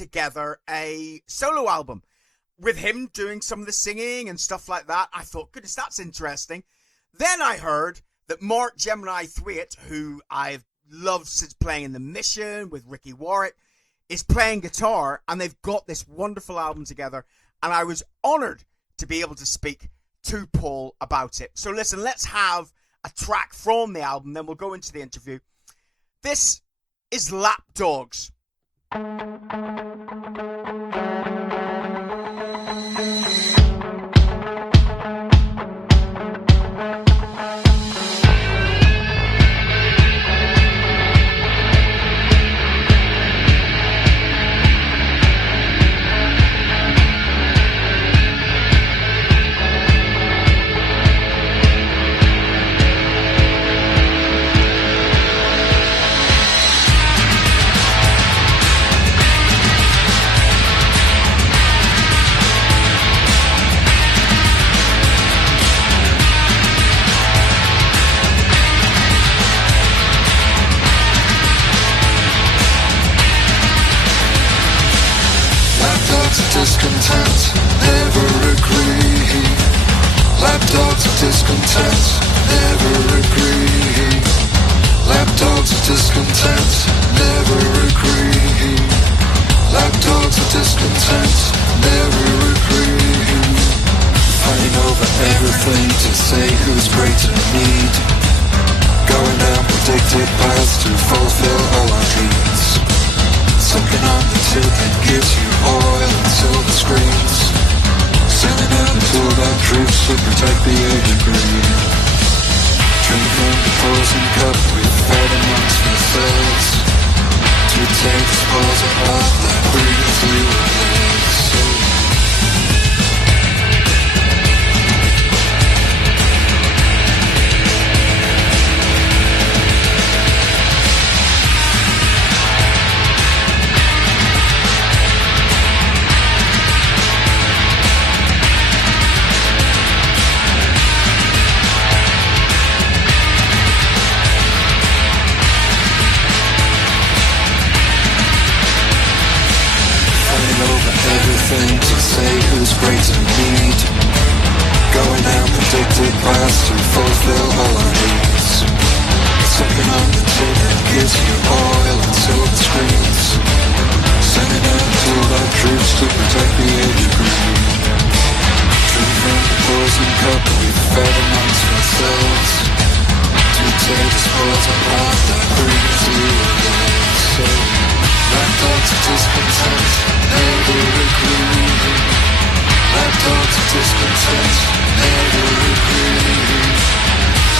together a solo album with him doing some of the singing and stuff like that. I thought, goodness, that's interesting. Then I heard that Mark Gemini Thwaite, who I've loved since playing in The Mission with Ricky Warwick, is playing guitar, and they've got this wonderful album together. And I was honored to be able to speak to Paul about it. So listen, let's have a track from the album, then we'll go into the interview. This is Lapdogs. Discontent, never agree. Lapdogs of discontent, never agree. Lapdogs of discontent, never agree. Lapdogs of discontent, never agree. Fighting over everything to say who's great and need. Going down predicted paths to fulfill all our dreams. Sucking on the tip that gives you oil and silver screens. Sending out the tool that troops to protect the age of greed. Drinking the poison cup we've fed amongst ourselves. To take the spoils of love that previously were theirs. To say who's great and need. Going down predicted paths to fulfill all our needs. Sucking on the tip that gives you oil and silver screens. Sending out tool our troops to protect the age of greed. Drink from the poison cup we've fed amongst ourselves. To tear the spoils apart that previously were theirs. So lapdogs of discontent, never agree. Lapdogs of discontent, never agree.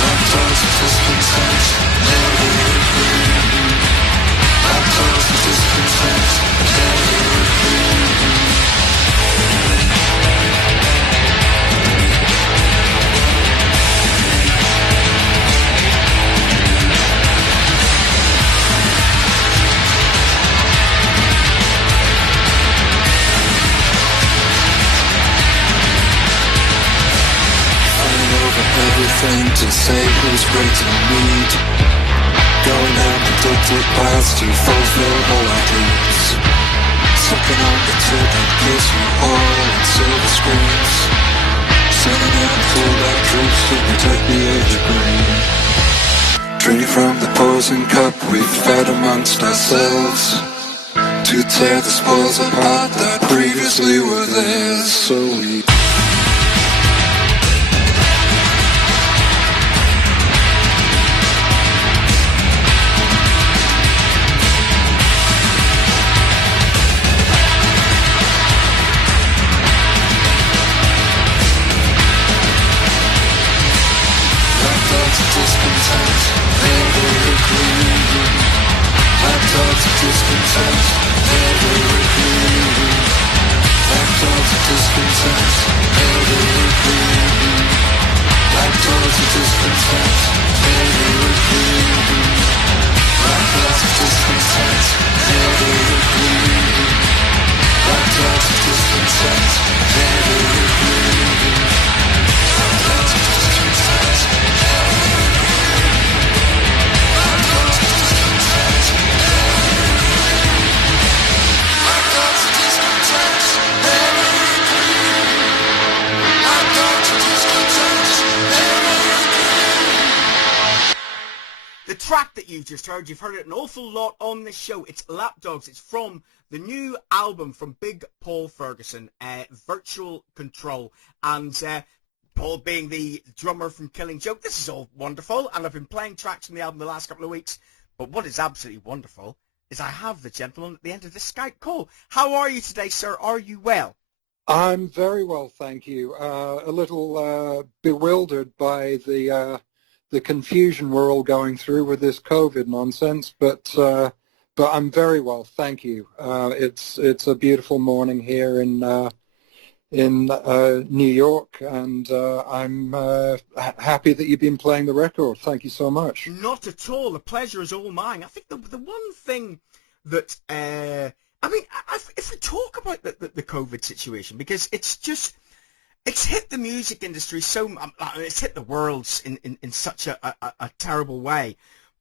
Lapdogs of discontent, never agree. Lapdogs of discontent, never agree. Everything to say who's great and need. Going down predicted paths to fulfill all our dreams. Sucking on the tip that gives you oil and silver screens. Sending out tool that troops to protect the age of greed. Drinking from the poison cup we've fed amongst ourselves. To tear the spoils apart that previously were theirs. So we discontent, never agree. Lapdogs of discontent, never agree. Lapdogs of discontent, track that you've just heard, you've heard it an awful lot on this show. It's Lapdogs. It's from the new album from Big Paul Ferguson, Virtual Control. And Paul being the drummer from Killing Joke, this is all wonderful. And I've been playing tracks from the album the last couple of weeks. But what is absolutely wonderful is I have the gentleman at the end of this Skype call. How are you today, sir? Are you well? I'm very well, thank you. A little bewildered by the confusion we're all going through with this COVID nonsense, but I'm very well, thank you. It's a beautiful morning here in New York, and I'm happy that you've been playing the record. Thank you so much. Not at all. The pleasure is all mine. I think the one thing that if we talk about the COVID situation, because it's hit the music industry it's hit the world in such a terrible way.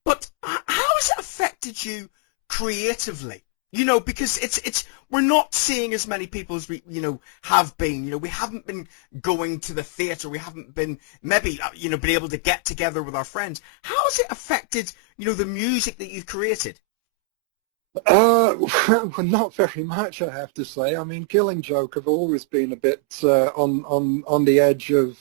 But how has it affected you creatively? You know, because we're not seeing as many people as we, have been. You know, we haven't been going to the theatre. We haven't been maybe, been able to get together with our friends. How has it affected, the music that you've created? Well, not very much, I have to say. I mean, Killing Joke have always been a bit on the edge of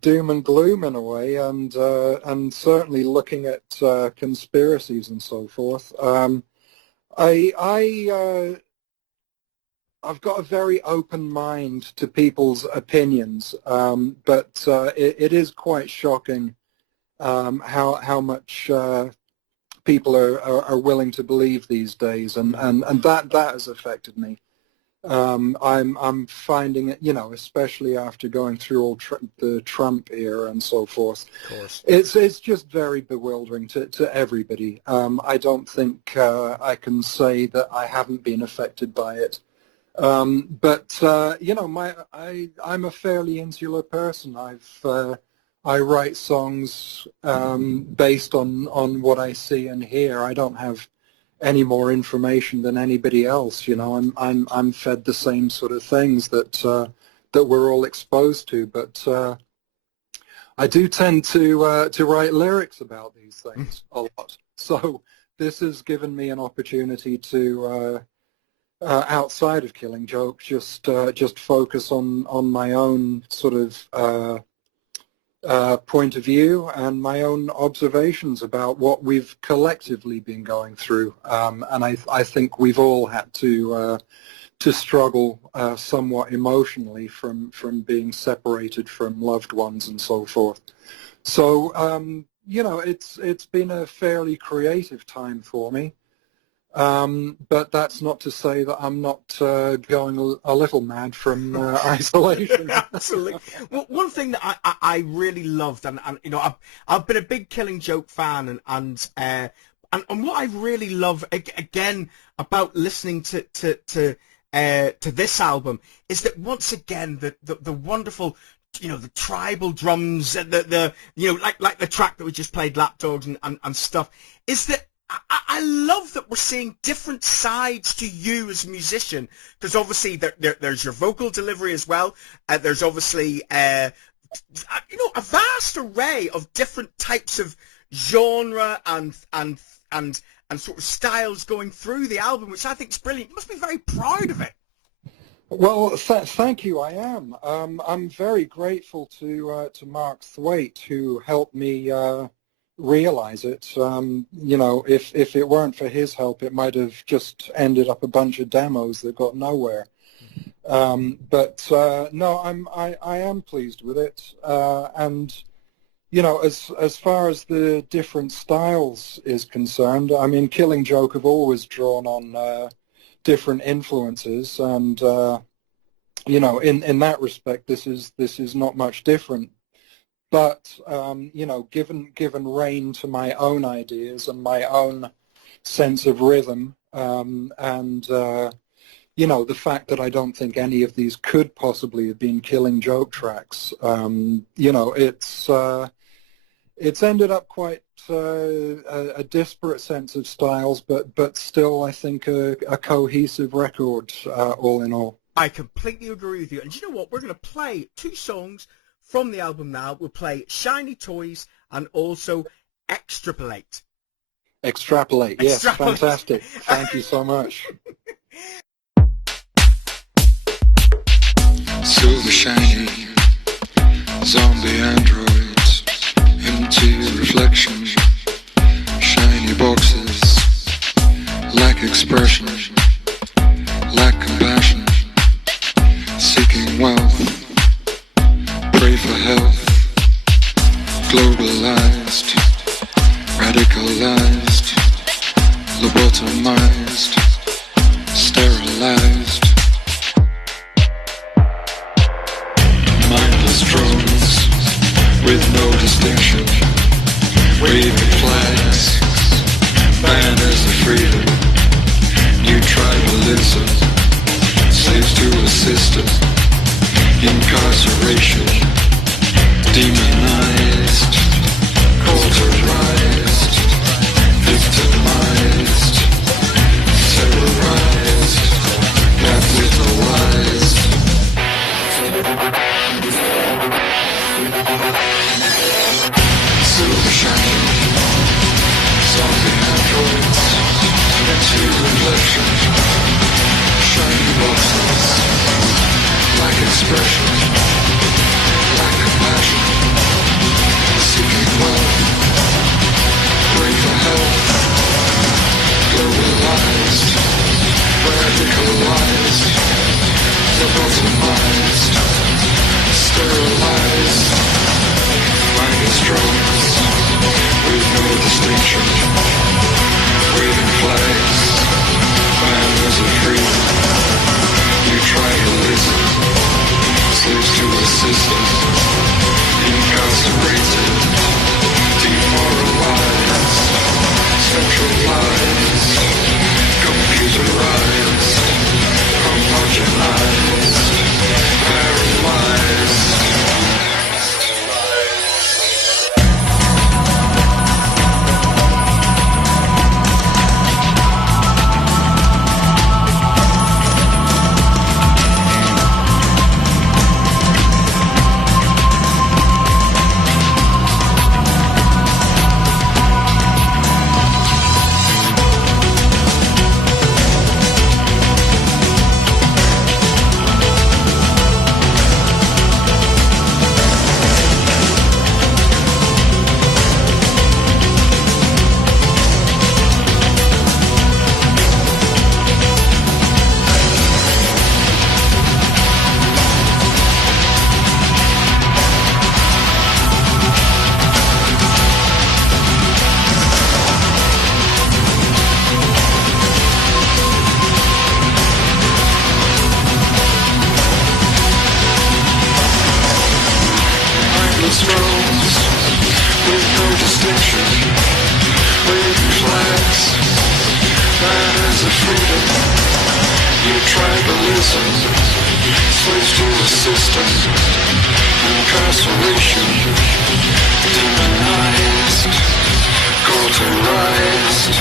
doom and gloom in a way, and certainly looking at conspiracies and so forth. I've got a very open mind to people's opinions, but it is quite shocking how much people are willing to believe these days, and that has affected me. I'm finding it, especially after going through all the Trump era and so forth. Of course. It's just very bewildering to everybody. I don't think I can say that I haven't been affected by it. But I'm a fairly insular person. I write songs based on what I see and hear. I don't have any more information than anybody else. I'm fed the same sort of things that we're all exposed to. But I do tend to write lyrics about these things a lot. So this has given me an opportunity to outside of Killing Joke just focus on my own sort of point of view and my own observations about what we've collectively been going through, and I think we've all had to struggle somewhat emotionally from being separated from loved ones and so forth. So it's been a fairly creative time for me. But that's not to say that I'm not going a little mad from isolation. Absolutely. Well, one thing that I really loved, and I've been a big Killing Joke fan, and what I really love again about listening to this album is that once again the wonderful, the tribal drums, the like the track that we just played, Lapdogs and stuff, is that I love that we're seeing different sides to you as a musician, because obviously there's your vocal delivery as well. There's obviously a vast array of different types of genre and sort of styles going through the album, which I think is brilliant. You must be very proud of it. Well, thank you. I am. I'm very grateful to Mark Thwaite, who helped me realize it. If it weren't for his help, it might have just ended up a bunch of demos that got nowhere. But no, I am pleased with it. And as far as the different styles is concerned, I mean, Killing Joke have always drawn on different influences, and in that respect, this is not much different. But given rein to my own ideas and my own sense of rhythm, and the fact that I don't think any of these could possibly have been Killing Joke tracks, it's ended up quite a disparate sense of styles, but still I think a cohesive record all in all. I completely agree with you. And you know what? We're going to play two songs from the album now. We'll play Shiny Toys and also Extrapolate. Extrapolate, yes, Extrapolate. Fantastic. Thank you so much. Silver shiny zombie androids, empty reflection, shiny boxes, lack expression, lack compassion, seeking wealth, pray for health, globalized, radicalized, lobotomized, sterilized. Mindless drones with no distinction, waving flags, banners of freedom, new tribalism, slaves to a system, incarceration, demonized, cauterized, victimized, terrorized, capitalized. Silver shining, zombie androids, empty reflection, shiny boxes, lack expression, lack compassion, seeking wealth, pray for health, globalized, radicalized, lobotomized, sterilized, mindless drones with no distinction, waving flags, banners of freedom, new tribalism, slaves to a system, incarcerated, demoralized, centralized, computerized, homogenized, paralyzed. Drones with no distinction, waving flags, banners of freedom, new tribalism, slaves to a system, incarceration, demonized, cauterized,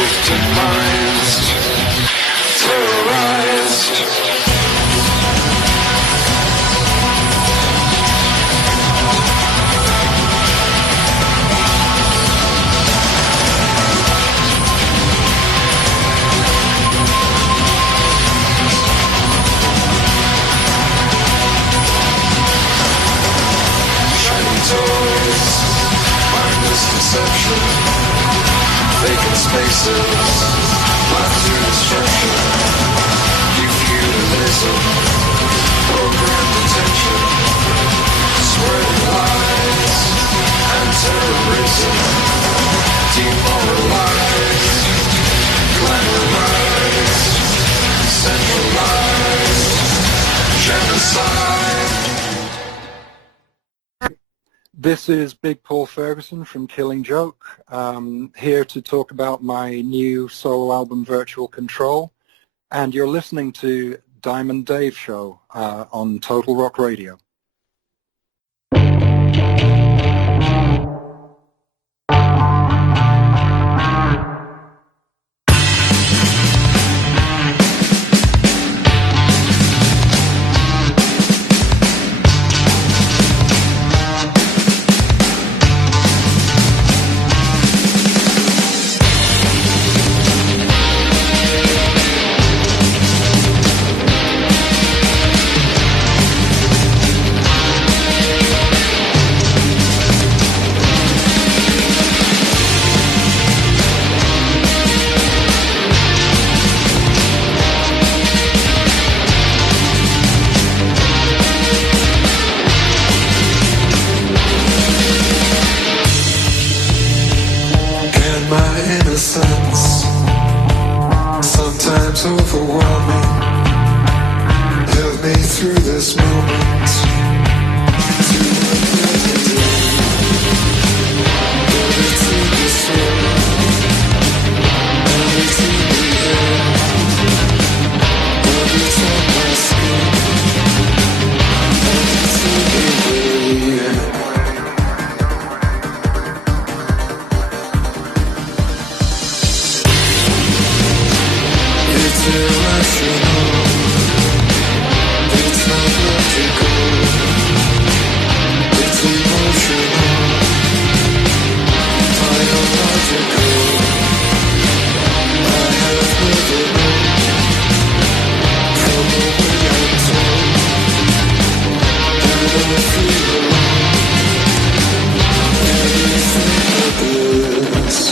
victimized, terrorized. Deception, vacant spaces, life to destruction, feudalism, programmed attention, spreading lies and terrorism, demoralized, glamorized, centralized, genocide. This is Big Paul Ferguson from Killing Joke, here to talk about my new solo album, Virtual Control, and you're listening to Diamond Dave Show on Total Rock Radio. this moment to another day. But it's in the soul, and it's in the air, but it's on my skin, and it's in the way. It's irrational, it's not logical, it's emotional, biological. I have never known, from the way I'm told, that I feel alone, everything but this.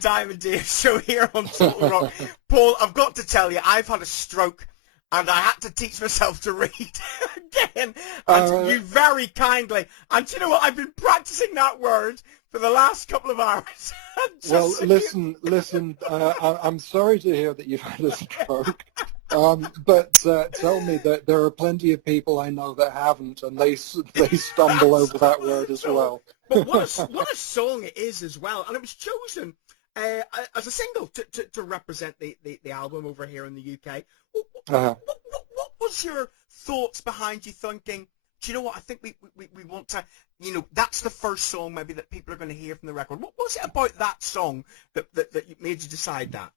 Diamond Dave show here on Total Rock. Paul, I've got to tell you, I've had a stroke and I had to teach myself to read again. And you very kindly, and do you know what? I've been practicing that word for the last couple of hours. Well, listen. I'm sorry to hear that you've had a stroke. But tell me that there are plenty of people I know that haven't, and they stumble over that word as well. But what a song it is as well, and it was chosen as a single to represent the album over here in the UK. What was your thoughts behind you thinking, do you know what, I think we want to, that's the first song maybe that people are going to hear from the record. What was it about that song that made you decide that?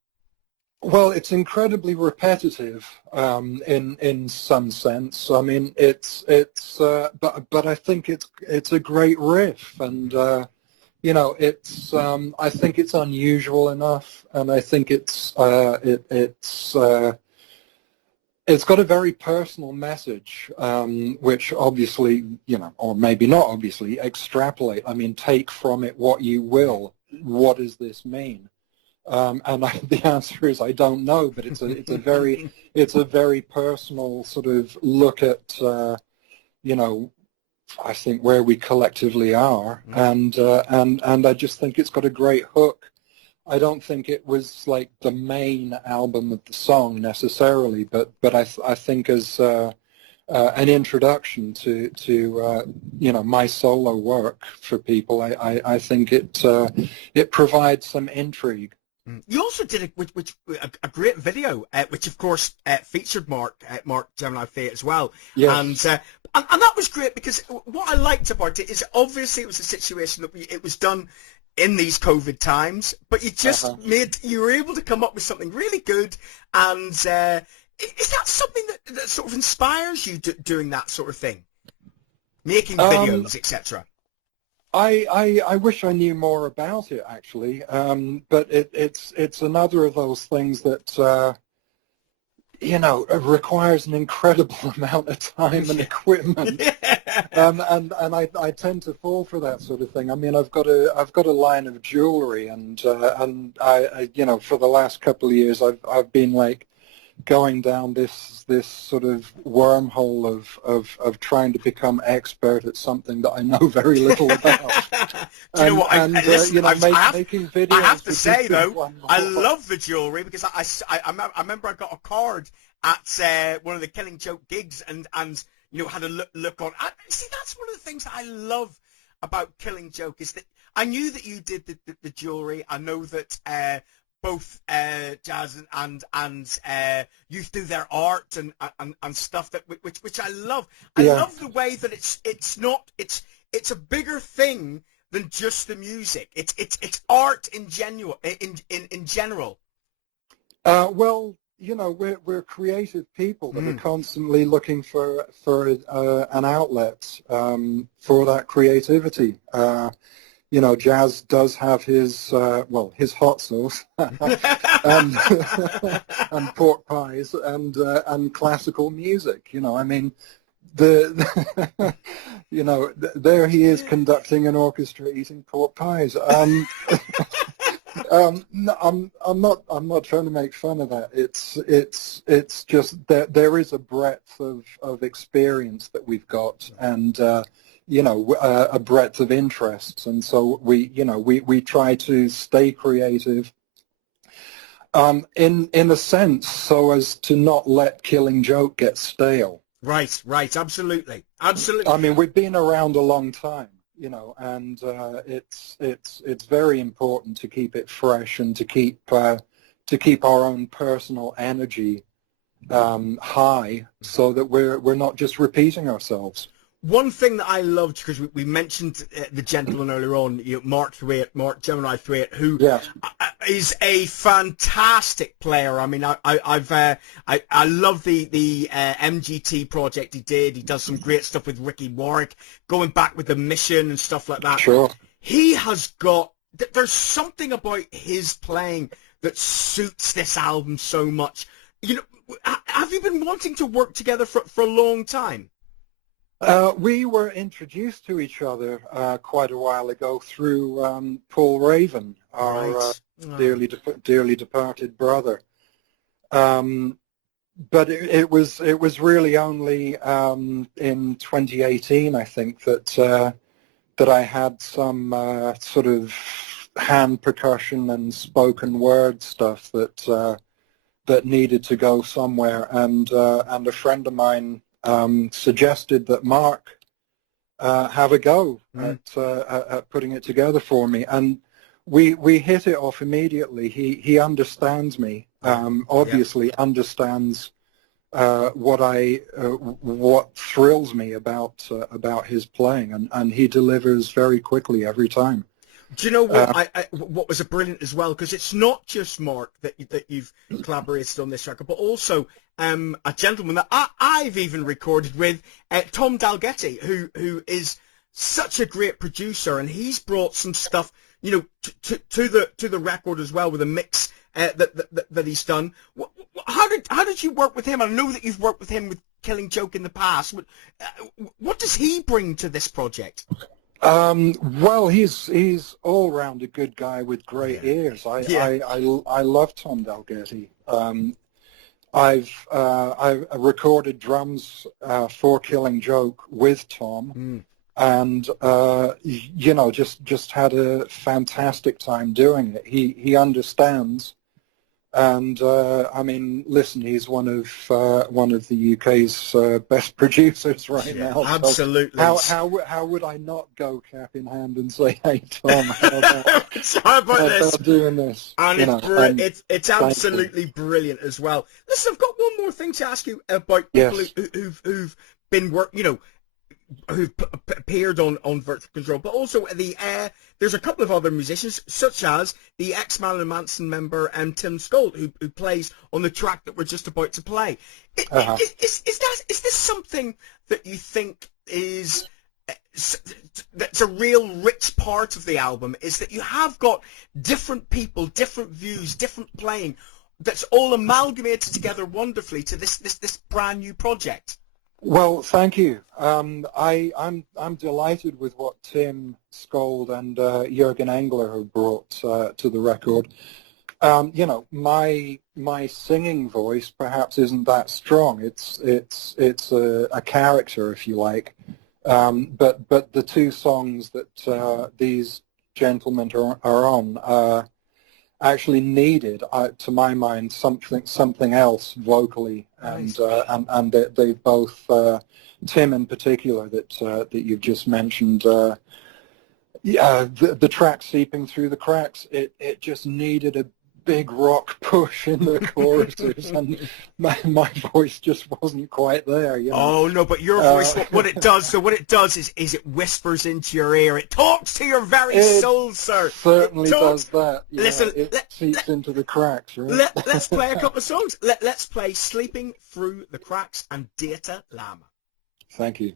Well, it's incredibly repetitive in some sense. I mean, but I think it's a great riff, and I think it's unusual enough, and I think it's got a very personal message, which obviously, or maybe not obviously, extrapolate. I mean, take from it what you will. What does this mean? And the answer is I don't know, but it's a very personal sort of look at I think where we collectively are, and I just think it's got a great hook. I don't think it was like the main album of the song necessarily, but I think as an introduction to my solo work for people, I think it provides some intrigue. You also did a great video, which of course featured Mark Gemini Fate as well. Yes. And that was great because what I liked about it is obviously it was a situation that it was done in these COVID times, but you were able to come up with something really good. And is that something that sort of inspires you doing that sort of thing, making videos, etc.? I wish I knew more about it, actually, but it's another of those things that requires an incredible amount of time and equipment, and I tend to fall for that sort of thing. I mean, I've got a line of jewelry, and I for the last couple of years I've been like going down this sort of wormhole of trying to become expert at something that I know very little about. Do you know what? Listen, Making videos. I have to with say, this though, one I more. love the jewelry because I remember I got a card at one of the Killing Joke gigs and had a look on. See, that's one of the things that I love about Killing Joke is that I knew that you did the jewelry. I know that both Jazz and Youth do their art and stuff that which I love. I love the way that it's a bigger thing than just the music. It's art in general. In general. Well, we're creative people that are constantly looking for an outlet for that creativity. Jazz does have his hot sauce and and pork pies and classical music. I mean, there he is conducting an orchestra eating pork pies. No, I'm not trying to make fun of that. It's just that there is a breadth of experience that we've got, and a breadth of interests, and so we try to stay creative, in a sense, so as to not let Killing Joke get stale. Right, absolutely. I mean, we've been around a long time. And it's very important to keep it fresh and to keep our own personal energy high, so that we're not just repeating ourselves. One thing that I loved, because we mentioned the gentleman earlier on, Mark Gemini Thwaite, who is a fantastic player. I mean, I love the MGT project he did. He does some great stuff with Ricky Warwick, going back with the Mission and stuff like that. Sure. He has got, there's something about his playing that suits this album so much. Have you been wanting to work together for a long time? We were introduced to each other quite a while ago through Paul Raven, our dearly departed brother. But it was really only in 2018, I think, that I had some sort of hand percussion and spoken word stuff that needed to go somewhere, and a friend of mine suggested that Mark have a go at putting it together for me, and we hit it off immediately. He understands me, obviously understands what thrills me about his playing, and he delivers very quickly every time. Do you know what? What was brilliant as well, because it's not just Mark that you've collaborated on this record, but also a gentleman that I've even recorded with, Tom Dalgetty, who is such a great producer, and he's brought some stuff, to the record as well, with a mix that he's done. How did you work with him? I know that you've worked with him with Killing Joke in the past. What does he bring to this project? Well, he's all round a good guy with great ears. I love Tom Dalgetty. I've recorded drums for Killing Joke with Tom, and just had a fantastic time doing it. He understands, and I mean, listen, he's one of the UK's best producers right now. Absolutely. So how would I not go cap in hand and say, "Hey Tom, how about doing this?" And it's absolutely brilliant as well. Listen, I've got one more thing to ask you about people who've been who've appeared on Virtual Control, but also there's a couple of other musicians, such as the ex-Marilyn Manson member Tim Skold, who plays on the track that we're just about to play. Is this something that you think is that's a real rich part of the album? Is that you have got different people, different views, different playing, that's all amalgamated together wonderfully to this brand new project? Well, thank you. I'm delighted with what Tim Skold and Jürgen Engler have brought to the record. You know, my singing voice perhaps isn't that strong. It's a character, if you like. But the two songs that these gentlemen are on actually needed, to my mind, something else vocally, and Nice. and they both, Tim in particular, that you've just mentioned. Yeah, the track Seeping Through the Cracks, it just needed a big rock push in the choruses, and my voice just wasn't quite there, you know. Oh no, but your voice, what it does, so what it does is it whispers into your ear. It talks to your very It soul, sir. certainly does that. Yeah, Listen, it seeps into the cracks, right? let's play a couple of songs. Let's play Sleeping Through the Cracks and Data Lama. Thank you.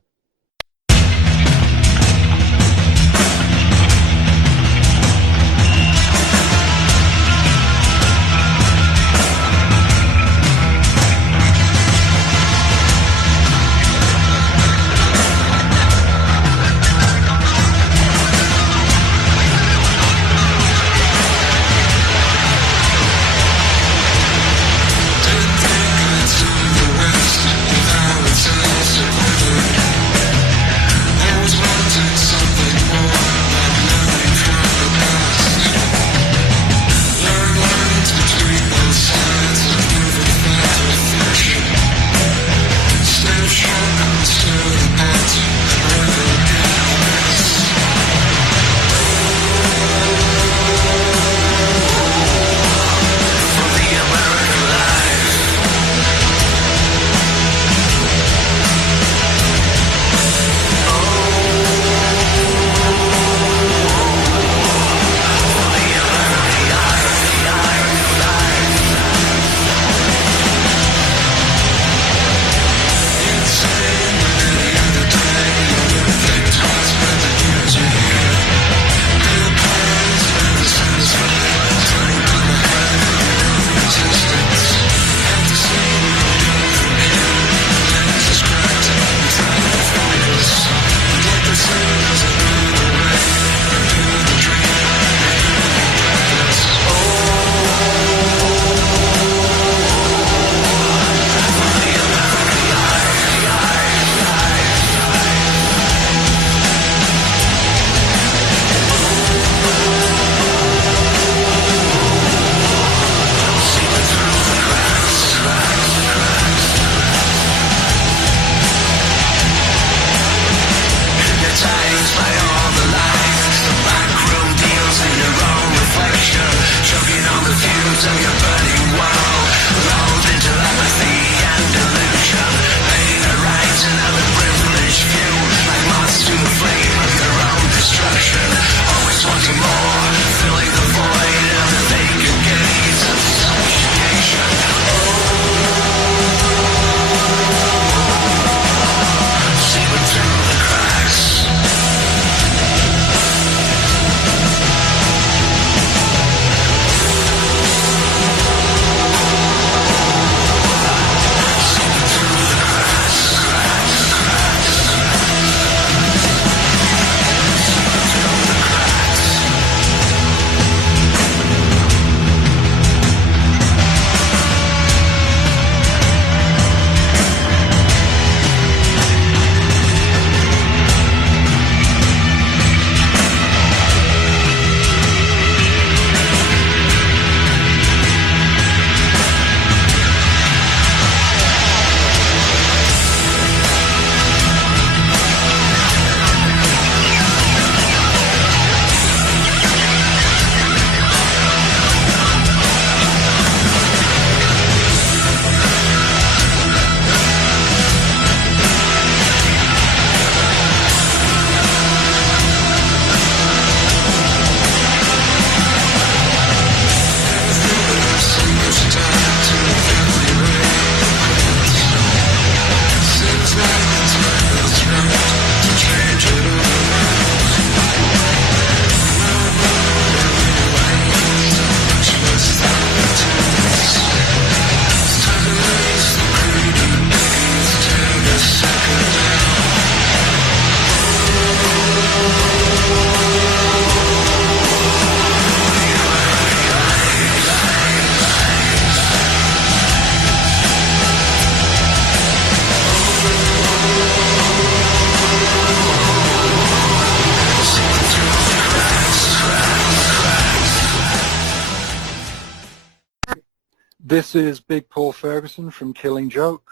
This is Big Paul Ferguson from Killing Joke,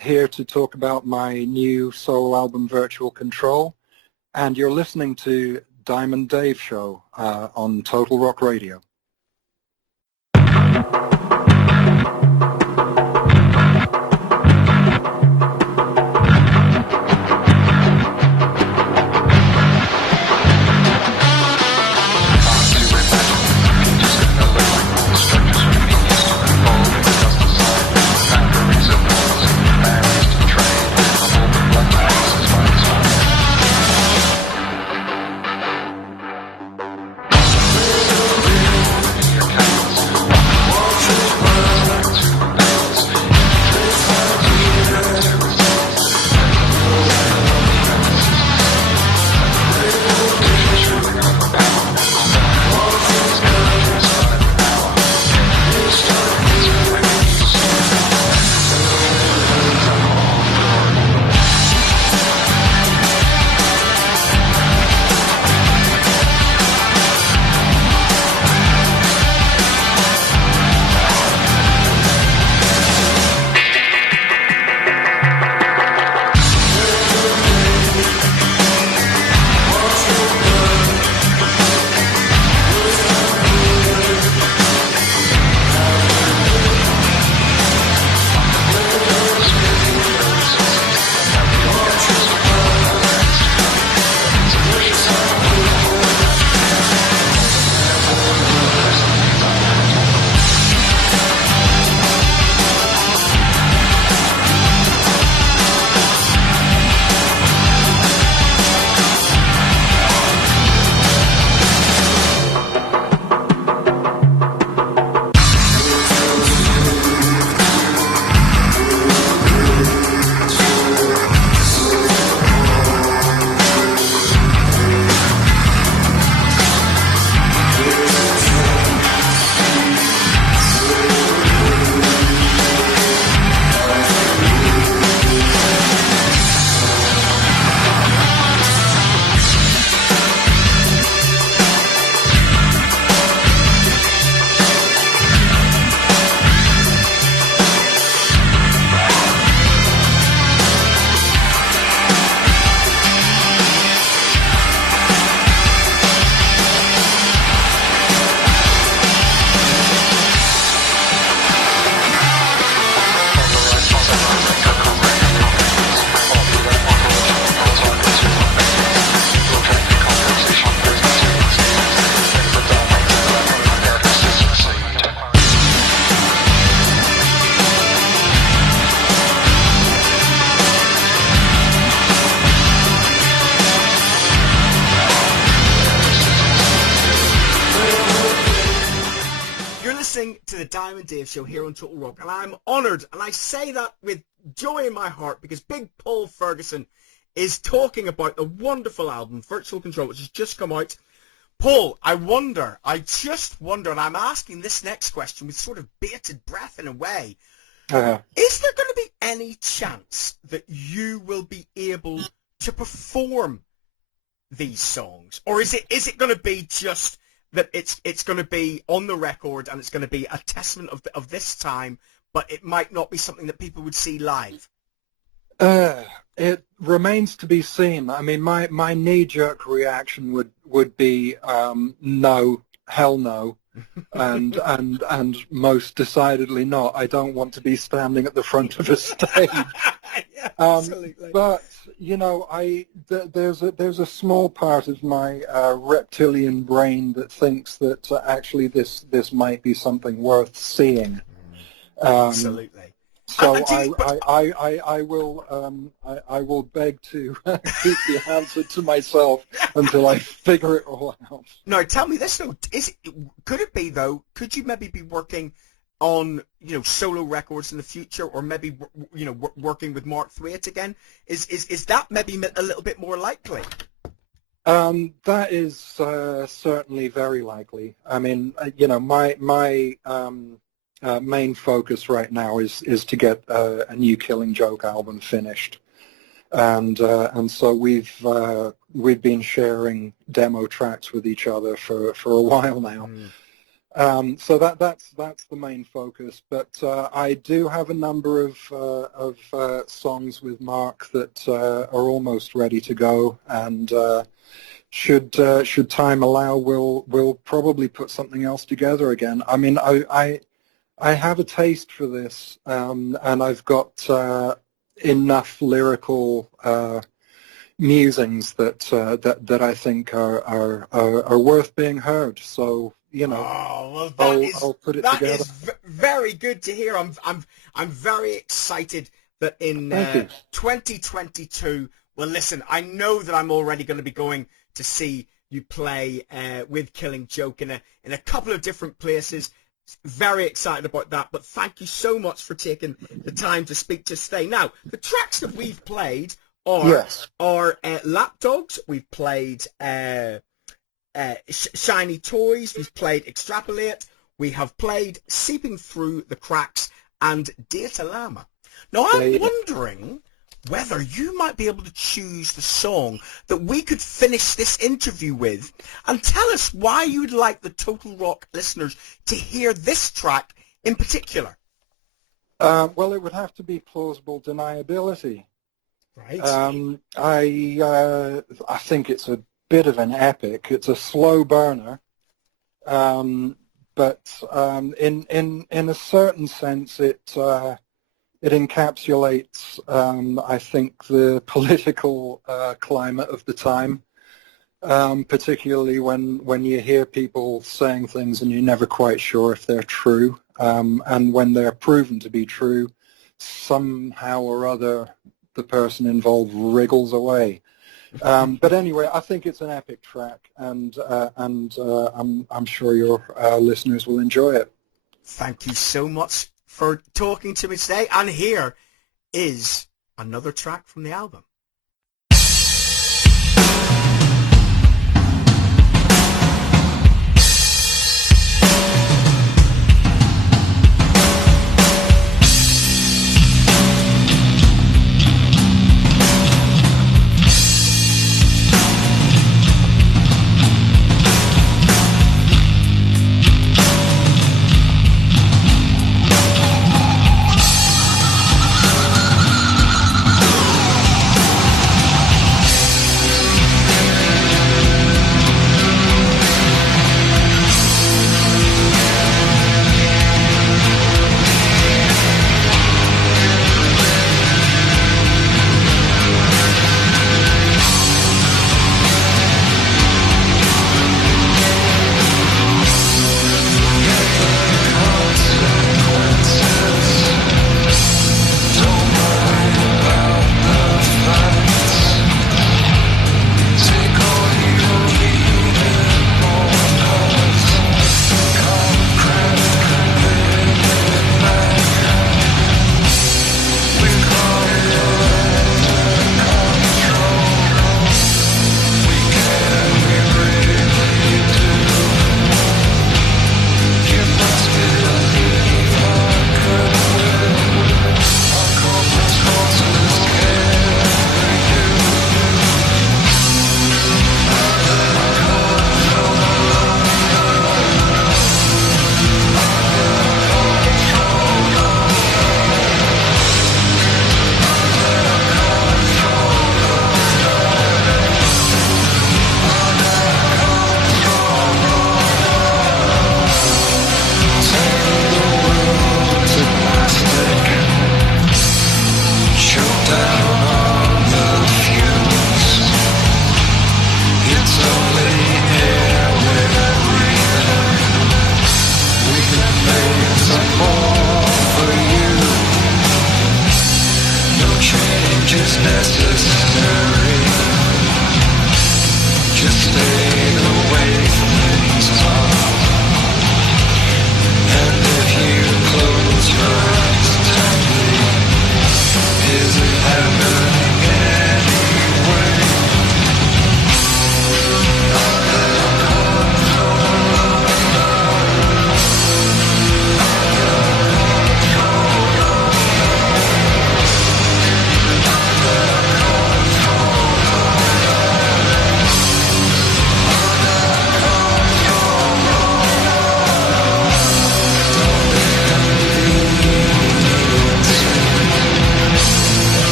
here to talk about my new solo album, Virtual Control. And you're listening to Diamond Dave Show on Total Rock Radio. To the Diamond Dave Show here on Total Rock, and I'm honoured, and I say that with joy in my heart, because Big Paul Ferguson is talking about the wonderful album Virtual Control, which has just come out. Paul, I just wonder, and I'm asking this next question with sort of bated breath in a way, is there going to be any chance that you will be able to perform these songs, or is it going to be just that it's going to be on the record and it's going to be a testament of this time, but it might not be something that people would see live? It remains to be seen. I mean, my knee-jerk reaction would be no, hell no, and most decidedly not. I don't want to be standing at the front of a stage. Yeah, absolutely. But you know, there's a small part of my reptilian brain that thinks that actually this might be something worth seeing. Absolutely. So I will beg to keep the answer to myself until I figure it all out. Now, tell me this though: could you maybe be working on solo records in the future, or maybe working with Mark Thwaite again? Is that maybe a little bit more likely? That is certainly very likely. I mean, my main focus right now is to get a new Killing Joke album finished, and so we've been sharing demo tracks with each other for a while now. So that's the main focus. But I do have a number of songs with Mark that are almost ready to go, and should time allow, we'll probably put something else together again. I mean, I have a taste for this, and I've got enough lyrical musings that I think are worth being heard. So, you know, well, I'll put it together. That is very good to hear. I'm very excited that in 2022. Well, listen, I know that I'm already going to be going to see you play with Killing Joke in a couple of different places. Very excited about that. But thank you so much for taking the time to speak to us today. Now, the tracks that we've played are Lapdogs. We've played Shiny Toys. We've played Extrapolate. We have played Seeping Through the Cracks and Data Llama. Now, I'm wondering whether you might be able to choose the song that we could finish this interview with, and tell us why you would like the Total Rock listeners to hear this track in particular. Well, it would have to be Plausible Deniability. Right. I think it's a bit of an epic. It's a slow burner, but in a certain sense, it encapsulates, I think, the political climate of the time, particularly when you hear people saying things and you're never quite sure if they're true, and when they're proven to be true, somehow or other the person involved wriggles away. But anyway, I think it's an epic track, and I'm sure your listeners will enjoy it. Thank you so much for talking to me today, and here is another track from the album.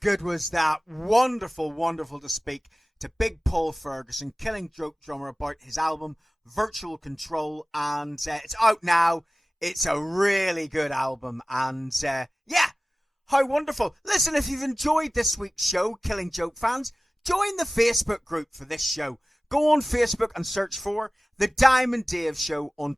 good was that? Wonderful, wonderful to speak to Big Paul Ferguson, Killing Joke drummer, about his album Virtual Control, and it's out now. It's a really good album, and yeah, how wonderful. Listen, if you've enjoyed this week's show, Killing Joke fans, join the Facebook group for this show. Go on Facebook and search for The Diamond Dave Show on